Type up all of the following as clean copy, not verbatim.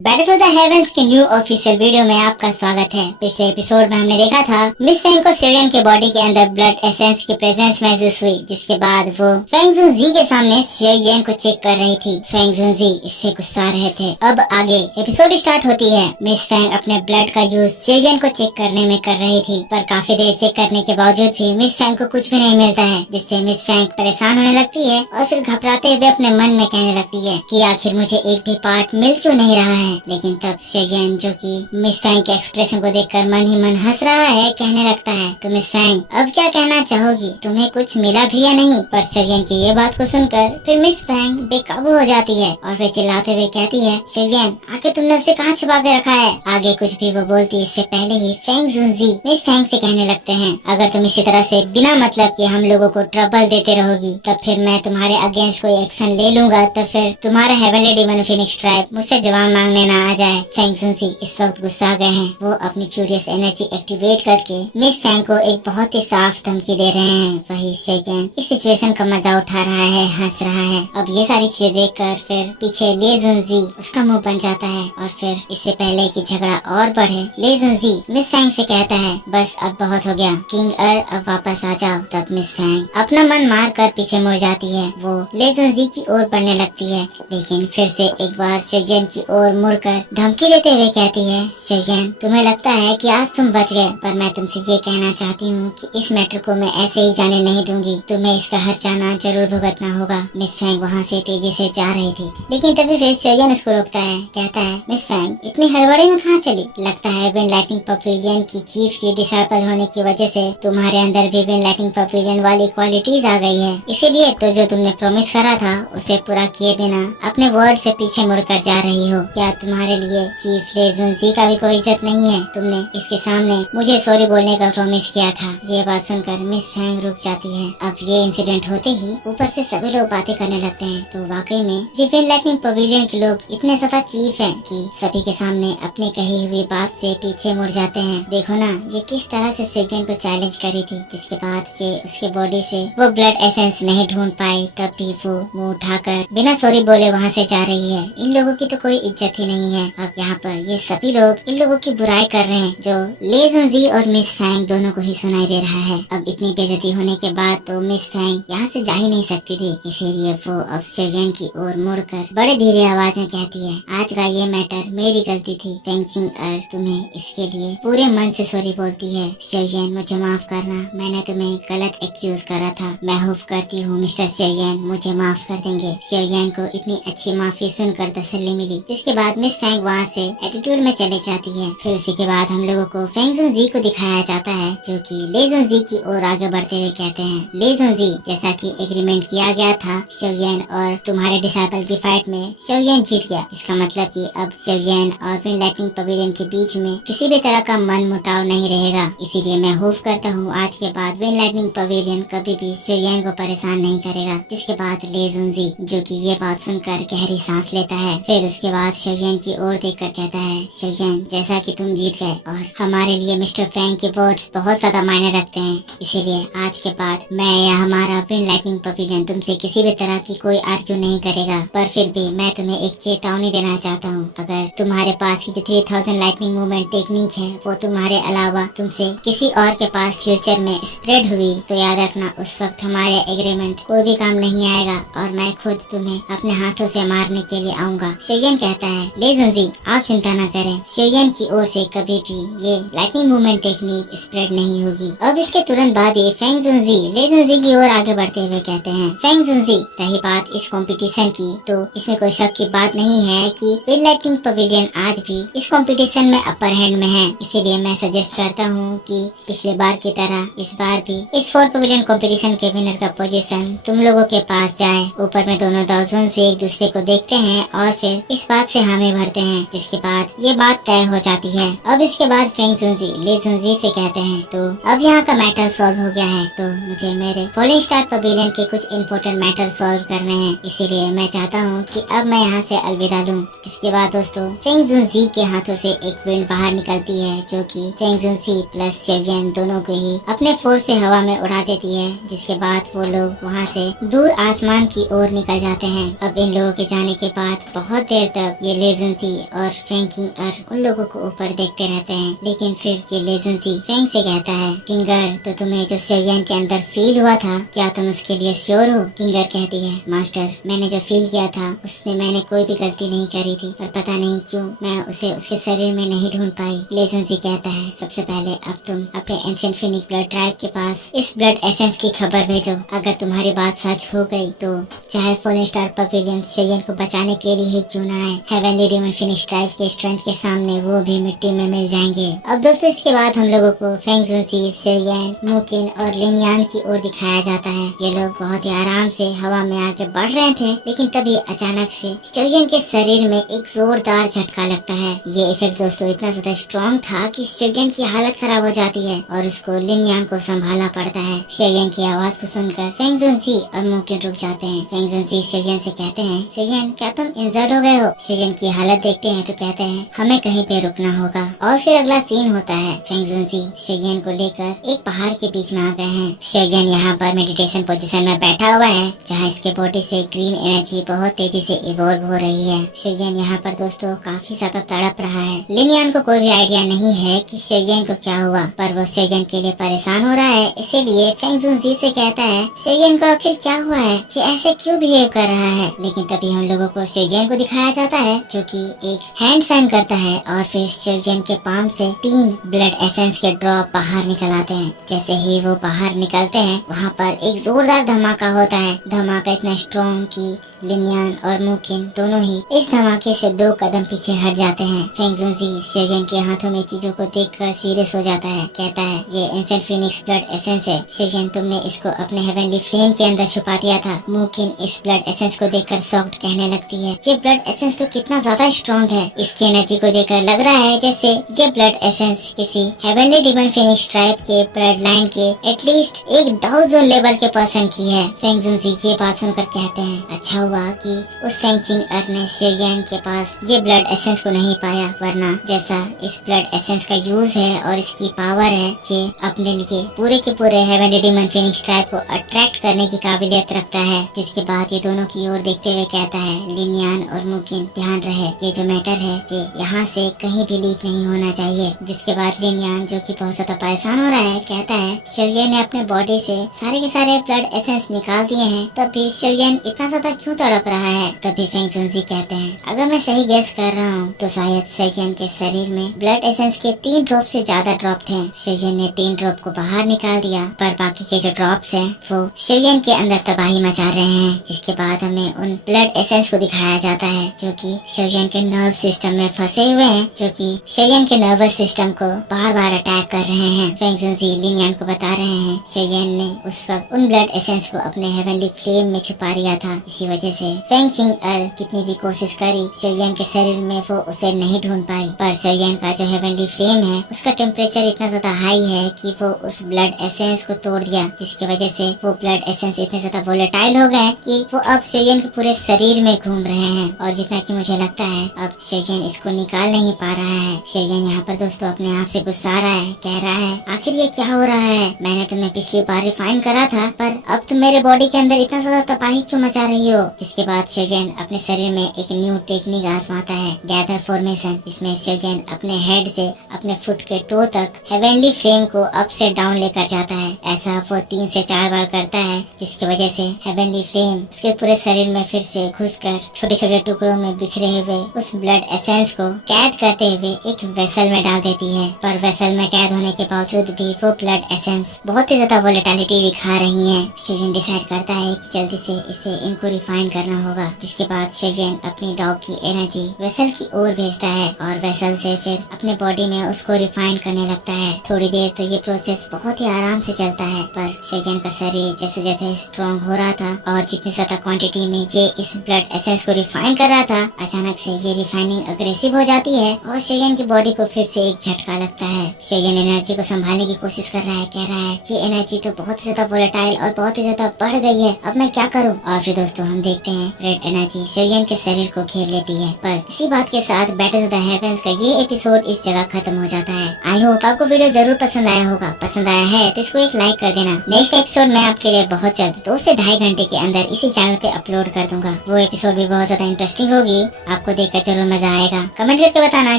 Battles of the heavens के new official video में आपका स्वागत है। पिछले एपिसोड में हमने देखा था मिस फेंग को सेवियन के बॉडी के अंदर ब्लड एसेंस की प्रेजेंस महसूस हुई, जिसके बाद वो फेंग जुनजी के सामने सेवियन को चेक कर रही थी। फेंग जुनजी इससे गुस्सा रहे थे। अब आगे एपिसोड स्टार्ट होती है। मिस फेंग अपने ब्लड का यूज सेवियन को चेक करने में कर रही थी, पर काफी देर चेक करने के बावजूद भी मिस फेंग को कुछ भी नहीं मिलता है, जिससे मिस फेंग परेशान होने लगती है और फिर घबराते हुए अपने मन में कहने लगती है कि आखिर मुझे एक भी पार्ट मिल क्यों नहीं रहा है। लेकिन तब सेवियन, जो कि मिस फेंग के एक्सप्रेशन को देखकर मन ही मन हंस रहा है, कहने लगता है, तो मिस फेंग अब क्या कहना चाहोगी, तुम्हें कुछ मिला भी या नहीं। पर सेवियन की ये बात को सुनकर फिर मिस फेंग बेकाबू हो जाती है और फिर चिल्लाते हुए कहती है, सेवियन आखिर तुमने उसे कहाँ छुपा के रखा है। आगे कुछ भी वो बोलती इससे पहले ही फेंग जुनजी मिस फेंग से कहने लगते हैं, अगर तुम इसी तरह से बिना मतलब के हम लोगों को ट्रबल देते रहोगी, तब फिर मैं तुम्हारे अगेंस्ट कोई एक्शन ले लूंगा, तब फिर तुम्हारा हेवनली डीमन फीनिक्स ट्राइब मुझसे जवाब मांगने ना आ जाए। फेंग जुनजी इस वक्त गुस्सा गए हैं। वो अपनी फ्यूरियस एनर्जी एक्टिवेट करके मिस फेंग को एक बहुत ही साफ धमकी दे रहे हैं। वही सेवियन इस सिचुएशन का मजा उठा रहा है, हंस रहा है। अब ये सारी चीजें देखकर फिर पीछे ले जुनजी उसका मुंह बन जाता है और फिर इससे पहले कि झगड़ा और बढ़े, ले जुनजी मिस फेंग से कहता है, बस अब बहुत हो गया किंग अब वापस आ जाओ। तब मिस फेंग अपना मन मार कर पीछे मुड़ जाती है। वो ले जुनजी की ओर बढ़ने लगती है, लेकिन फिर से एक बार सेवियन की ओर मुड़कर धमकी देते हुए कहती है, सेवियन तुम्हें लगता है कि आज तुम बच गए, पर मैं तुमसे ये कहना चाहती हूँ कि इस मैटर को मैं ऐसे ही जाने नहीं दूंगी, तुम्हें इसका हर्जाना जरूर भुगतना होगा। मिस फेंग वहाँ से तेजी से जा रही थी, लेकिन तभी फिर सेवियन उसको रोकता है, कहता है, मिस फेंग इतनी हड़बड़ी में कहाँ चली, लगता है विंड लाइटिंग पवेलियन की चीफ की डिसाइपल होने की वजह से तुम्हारे अंदर भी विंड लाइटिंग पवेलियन वाली क्वालिटीज आ गई है, इसीलिए तो जो तुमने प्रॉमिस करा था उसे पूरा किए बिना अपने वर्ड से पीछे मुड़कर जा रही हो। क्या तुम्हारे लिए चीफ ले जुनजी का भी कोई इज्जत नहीं है? तुमने इसके सामने मुझे सॉरी बोलने का प्रॉमिस किया था। ये बात सुनकर मिस फेंग रुक जाती है। अब ये इंसिडेंट होते ही ऊपर से सभी लोग बातें करने लगते हैं, तो वाकई में ये विंड लाइटनिंग पवेलियन के लोग इतने ज्यादा चीफ हैं कि सभी के सामने अपनी कही हुई बात से पीछे मुड़ जाते हैं। देखो ना ये किस तरह से सेवियन को चैलेंज करी थी, जिसके बाद ये उसके बॉडी से वो ब्लड एसेंस नहीं ढूंढ पाई, तब भी वो मुंह उठाकर बिना सॉरी बोले वहाँ से जा रही है। इन लोगों की तो कोई इज्जत ही नहीं है। अब यहाँ पर ये सभी लोग इन लोगों की बुराई कर रहे हैं, जो ले जुनजी और मिस फेंग दोनों को ही सुनाई दे रहा है। अब इतनी बेइज्जती होने के बाद तो मिस फेंग यहाँ से जा ही नहीं सकती थी, इसीलिए वो अब सेवियन की ओर मुड़कर बड़े धीरे आवाज में कहती है, आज का ये मैटर मेरी गलती थी। फेंग चिंग तुम्हें इसके लिए पूरे मन से सॉरी बोलती है। सेवियन मुझे माफ करना, मैंने तुम्हें गलत एक्यूज करा था। मैं होप करती हूँ मिस्टर सेवियन मुझे माफ कर देंगे। सेवियन को इतनी अच्छी माफी सुनकर तसल्ली मिली, जिसके बाद मिस फेंग वहाँ से एटीट्यूड में चले जाती है। फिर उसी के बाद हम लोगों को फेंग जुनजी को दिखाया जाता है, जो कि ले जुनजी की ओर आगे बढ़ते हुए कहते हैं, ले जुनजी जैसा कि एग्रीमेंट किया गया था, सेवियन और तुम्हारे डिसाइपल की फाइट में सेवियन जीत गया। इसका मतलब कि अब सेवियन और विंड लाइटनिंग पवेलियन के बीच में किसी भी तरह का मन मुटाव नहीं रहेगा। इसीलिए मैं होप करता हूँ आज के बाद विंड लाइटनिंग पवेलियन कभी भी सेवियन को परेशान नहीं करेगा। जिसके बाद ले जुनजी, जो कि ये बात सुनकर गहरी सांस लेता है, फिर उसके बाद सेवियन की ओर देखकर कहता है, सेवियन जैसा कि तुम जीत गए और हमारे लिए मिस्टर फेंग के वर्ड्स बहुत ज्यादा मायने रखते हैं, इसीलिए आज के बाद मैं या हमारा विंड लाइटनिंग पवेलियन तुमसे किसी भी तरह की कोई आर्ग्यू नहीं करेगा। पर फिर भी मैं तुम्हें एक चेतावनी देना चाहता हूँ, अगर तुम्हारे पास की जो 3000 लाइटनिंग मूवमेंट टेक्निक है वो तुम्हारे अलावा तुमसे किसी और के पास फ्यूचर में स्प्रेड हुई, तो याद रखना उस वक्त हमारे एग्रीमेंट कोई भी काम नहीं आएगा और मैं खुद तुम्हें अपने हाथों से मारने के लिए आऊंगा। सेवियन कहता है, ले जुनजी आप चिंता न करें, सेवियन की ओर से कभी भी ये लाइटनिंग मूवमेंट टेक्निक स्प्रेड नहीं होगी। अब इसके तुरंत बाद ही फेंग जुनजी ले जुनजी की ओर आगे बढ़ते हुए कहते हैं, फेंग जुनजी रही बात इस कंपटीशन की, तो इसमें कोई शक की बात नहीं है कि विंड लाइटनिंग पवेलियन आज भी इस कंपटीशन में अपर हैंड में है। इसीलिए मैं सजेस्ट करता हूँ कि पिछले बार की तरह इस बार भी इस 4 पवेलियन कंपटीशन के विनर का पोजीशन तुम लोगों के पास जाए। ऊपर में दोनों दाउजोन से एक दूसरे को देखते हैं और फिर इस बात से हामी भरते हैं, जिसके बाद ये बात तय हो जाती है। अब इसके बाद फेंग जुनजी ले जुनजी से कहते हैं, तो अब यहाँ का मैटर सॉल्व हो गया है, तो मुझे मेरे फॉलिंग स्टार पवेलियन के कुछ इम्पोर्टेंट मैटर सॉल्व करने हैं, इसीलिए मैं चाहता हूँ कि अब मैं यहाँ से अलविदा लूँ। जिसके बाद दोस्तों फेंग जुनजी के हाथों से एक विंड बाहर निकलती है, जो कि फेंग जुनजी प्लस सेवियन दोनों को ही अपने फोर्स से हवा में उड़ा देती है। जिसके बाद वो लोग वहाँ से दूर आसमान की ओर निकल जाते हैं। अब इन लोगों के जाने के बाद बहुत देर तक ये लेजुनसी और फेंकिंग उन लोगों को ऊपर देखते रहते हैं। लेकिन फिर ये लेजुनसी फेंग से कहता है, किंगर तो तुम्हें जो सेवियन के अंदर फील हुआ था, क्या तुम उसके लिए श्योर हो? किंगर कहती है, मास्टर मैंने जो फील किया था उसमें मैंने कोई भी गलती नहीं करी थी, पर पता नहीं क्यों मैं उसे उसके शरीर में नहीं ढूंढ पाई। लेजुनसी कहता है, सबसे पहले अब तुम अपने एंशिएंट फिनिक ब्लड ट्राइब के पास इस ब्लड एसेंस की खबर भेजो। अगर तुम्हारी बात सच हो गई तो चाहे फॉलन स्टार पवेलियन शेयन को बचाने के लिए ही क्यों ना आए, हेवनली डेमन फिनिश ट्राइब के स्ट्रेंथ के सामने वो भी मिट्टी में मिल जाएंगे। अब दोस्तों इसके बाद हम लोगों को फेंगजुनसी, शेयन, मुकिन और लिनयान की ओर दिखाया जाता है। ये लोग बहुत ही आराम से हवा में आगे बढ़ रहे थे, लेकिन तभी अचानक से शेयन के शरीर में एक जोरदार झटका लगता है। ये इफेक्ट दोस्तों इतना ज्यादा स्ट्रॉन्ग था कि शेयन की हालत खराब हो जाती है और उसको लिनयान को संभालना पड़ता है। शेयन की आवाज को सुनकर फेंगजुनसी और मुकिन रुक जाते हैं। फेंगजुनसी शेयन से कहते हैं, शेयन क्या तुम इंजर्ड हो गए हो? शेयन की हालत देखते हैं तो कहते हैं, हमें कहीं पे रुकना होगा। और फिर अगला सीन होता है, फेंगजुनसी शेयन को लेकर एक पहाड़ के बीच में आ गए हैं। शेयन यहाँ पर मेडिटेशन पोजीशन में बैठा हुआ है, जहाँ इसके बॉडी से ग्रीन एनर्जी बहुत तेजी से इवॉल्व हो रही है। शेयन यहाँ पर दोस्तों काफी ज्यादा तड़प रहा है। लिनयान को कोई भी आइडिया नहीं है कि शेयन को क्या हुआ, पर वो शेयन के लिए परेशान हो रहा है। इसीलिए फेंगजुनसी से कहता है, शेयन को आखिर क्या हुआ है, ये ऐसे क्यों बिहेव कर रहा है? लेकिन तभी हम लोगों को शेयन को दिखाया जाता है जो कि एक हैंड साइन करता है और फिर शेयन के पाम से 3 ब्लड एसेंस के ड्रॉप बाहर निकल आते हैं। जैसे ही वो बाहर निकलते हैं वहाँ पर एक जोरदार धमाका होता है। धमाका इतना स्ट्रॉन्ग कि लिनयान और मुकिन दोनों ही इस धमाके से 2 कदम पीछे हट जाते हैं। फेंगजुनसी शेयन के हाथों में चीजों को देखकर सीरियस हो जाता है। कहता है, ये एंशिएंट फिनिक्स ब्लड एसेंस है। शेयन तुमने इसको अपने हेवनली फ्लेम के अंदर छुपा दिया था। मुकिन इस ब्लड एसेंस को देखकर सॉफ्ट कहने लगती है, ये ब्लड एसेंस तो कितना ज्यादा स्ट्रॉन्ग है। इसकी एनर्जी को देखकर लग रहा है जैसे ये ब्लड एसेंस किसी हेवनली डेमन फिनिक्स ट्राइब के ब्लड लाइन के एटलीस्ट 1000 लेवल के पर्सन की है। फेंगजुनसी ये बात सुनकर कहते हैं, अच्छा हुआ कि उस फेंगचिंग ने शेयन के पास ये ब्लड एसेंस को नहीं पाया, वरना जैसा इस ब्लड एसेंस का यूज है और इसकी पावर है, ये अपने लिए पूरे के पूरे हेवनली डेमन फिनिक्स ट्राइब को अट्रैक्ट करने की काबिलियत रखता है। जिसके बाद ये दोनों की ओर देखते हुए कहता है, लिनयान और मुकिन ध्यान रहे, ये जो मैटर है ये यहाँ से कहीं भी लीक नहीं होना चाहिए। जिसके बाद लिनयान जो कि बहुत ज्यादा परेशान हो रहा है कहता है, शेयन ने अपने बॉडी से सारे के सारे ब्लड एसेंस निकाल दिए हैं, तब भी शेयन इतना ज्यादा क्यों तड़प रहा है? तभी फेंगजुनसी कहते हैं, अगर मैं सही गेस कर रहा हूँ तो शायद शेयन के शरीर में ब्लड एसेंस के 3 ड्रॉप से ज्यादा ड्रॉप थे। शेयन ने 3 ड्रॉप को बाहर निकाल दिया, पर बाकी के जो ड्रॉप्स हैं वो शेयन के अंदर तबाही मचा रहे हैं। जिसके बाद हमें उन ब्लड एसेंस को दिखाया जाता है जो कि शेयन के नर्व सिस्टम में फंसे हुए हैं, जो कि शेयन के नर्वस सिस्टम को बार बार अटैक कर रहे हैं। फेंगजुनसी लिनयान को बता रहे हैं, शेयन ने उस वक्त उन ब्लड एसेंस को अपने हेवनली फ्लेम में छुपा दिया था। इसी वजह से फेंगचिंग कितनी भी कोशिश करी शेयन के शरीर में वो उसे नहीं ढूंढ पाई। पर शेयन का जो हेवनली फ्लेम है उसका टेम्परेचर इतना ज्यादा हाई है कि वो उस ब्लड एसेंस को तोड़ दिया, जिसकी वजह से वो ब्लड एसेंस इतने ज्यादा वोलेटाइल हो गए कि वो अब शेयन के पूरे शरीर में घूम रहे हैं। और जितना कि मुझे लगता है अब शेयन इसको निकाल नहीं पा रहा है। शेयन यहाँ पर दोस्तों अपने आप से गुस्सा रहा है, कह रहा है, आखिर ये क्या हो रहा है? मैंने तुम्हें पिछली बार रिफाइन करा था, पर अब तुम मेरे बॉडी के अंदर इतना ज्यादा तबाही क्यों मचा रही हो? जिसके बाद शेयन अपने शरीर में एक न्यू टेक्निक आजमाता है, गैदर फॉर्मेशन, जिसमें शेयन अपने हेड से अपने फुट के टो तक हेवनली फ्लेम को अप से डाउन लेकर जाता है। ऐसा वो 3 से 4 बार करता है, जिसकी वजह से हेवनली फ्लेम उसके पूरे शरीर में फिर से घुसकर छोटे छोटे टुकड़ों में बिखरे हुए उस ब्लड एसेंस को कैद करते हुए एक वेसल में डाल देती है। पर वेसल में कैद होने के बावजूद भी वो ब्लड एसेंस बहुत ही ज्यादा वोलेटिलिटी दिखा रही है। शेयन डिसाइड करता है कि जल्दी से इसे इनको रिफाइन करना होगा। जिसके बाद शेयन अपनी डॉग की एनर्जी वेसल की ओर भेजता है और वेसल से फिर अपने बॉडी में उसको रिफाइन करने लगता है। थोड़ी देर तो ये प्रोसेस बहुत ही आराम से चलता है, पर शेयन का शरीर जैसे जैसे स्ट्रॉन्ग हो रहा था और जितनी ज्यादा क्वांटिटी में ये इस ब्लड एसेंस को रिफाइन कर रहा था, अचानक से ये रिफाइनिंग अग्रेसिव हो जाती है और शेयन की बॉडी को फिर से एक झटका लगता है। शेयन एनर्जी को संभालने की कोशिश कर रहा है, कह रहा है ये एनर्जी तो बहुत ज्यादा वोलेटाइल और बहुत ही ज्यादा बढ़ गई है, अब मैं क्या करूं? और फिर दोस्तों हम देखते हैं रेड एनर्जी सेवियन के शरीर को घेर लेती है, पर इसी बात के साथ बैटल ऑफ द हेवंस का ये एपिसोड इस जगह खत्म हो जाता है। आई होप आपको वीडियो जरूर पसंद आया होगा। पसंद आया है तो इसको एक लाइक कर देना। नेक्स्ट एपिसोड मैं आपके लिए बहुत जल्द 2 से 2.5 घंटे के अंदर इसी चैनल पे अपलोड कर दूंगा। वो एपिसोड भी बहुत ज्यादा इंटरेस्टिंग होगी, आपको देखकर जरूर मजा आएगा। कमेंट करके बताना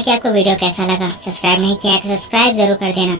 कि आपको वीडियो कैसा लगा। सब्सक्राइब नहीं किया है तो सब्सक्राइब जरूर कर देना।